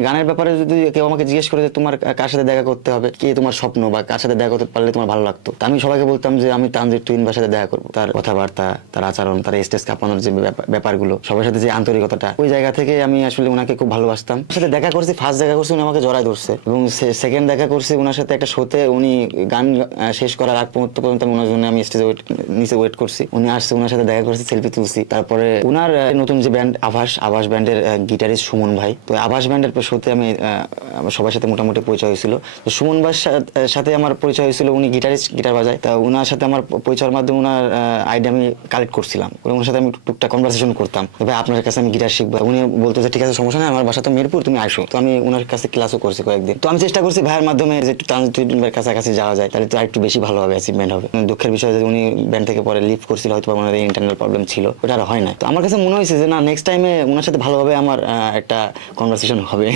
গানের ব্যাপারে যদি কেউ আমাকে জিজ্ঞেস করে যে তোমার কার সাথে দেখা করতে হবে, কি তোমার স্বপ্ন বা কার সাথে দেখা করতে পারলে তোমার ভালো লাগতো, তা আমি সবাইকে বলতাম যে আমি তানজির তুহিনের সাথে দেখা করবো। তার কথাবার্তা, তার আচরণ, তার স্টেজ কাঁপানোর যে ব্যাপারগুলো, সবার সাথে যে আন্তরিকতাটা, ওই জায়গা থেকে আমি আসলে ওনাকে খুব ভালোবাসতাম। ওর সাথে দেখা করছি, ফার্স্ট দেখা করছি উনি আমাকে জড়ায় ধরছে, এবং সেকেন্ড দেখা করছি ওনার সাথে একটা শোতে। উনি গান শেষ করার আগ মুহূর্ত পর্যন্ত আমি ওনার জন্য আমি স্টেজে নিচে ওয়েট করছি। উনি আসছে, ওনার সাথে দেখা করছি, সেলফি তুলছি। তারপরে ওনার নতুন যে ব্যান্ড আভাস ব্যান্ডের গিটারিস্ট সুমন ভাই, তো আভাস ব্যান্ডের শোতে আমি সবার সাথে মোটামুটি পরিচয় হয়েছিল। তো সুমন ভাইয়ের সাথে আমার পরিচয় হয়েছিল, উনি গিটার বাজায়। তা ওনার সাথে আমার পরিচয়ের মাধ্যমে ওনার আইডিয়া আমি কালেক্ট করছিলাম, ওনার সাথে আমি টুকটাক কনভারসেশন করতাম, ভাই আপনার কাছে আমি গিটার শিখবো। উনি বলতো যে ঠিক আছে, সমস্যা নেই, আমার বাসা তো মিরপুর, তুমি আসো। তো আমি ওনার কাছে ক্লাসও করছি কয়েকদিন। তো আমি চেষ্টা করছি ভাইয়ের মাধ্যমে যে একটু তানজির ভাইয়ের কাছাকাছি যাওয়া যায়, তাহলে তো আরেকটু বেশি ভালো হবে, অ্যাচিভমেন্ট হবে। দুঃখের বিষয় যে উনি ব্যান্ড থেকে পরে লিভ করছিল, হয়তো ওনার ইন্টারনাল প্রবলেম ছিল, ওটা আর হয় না। তো আমার কাছে মনে হয়েছে যে না, নেক্সট টাইমে ওনার সাথে ভালোভাবে আমার একটা কনভারসেশন হবে।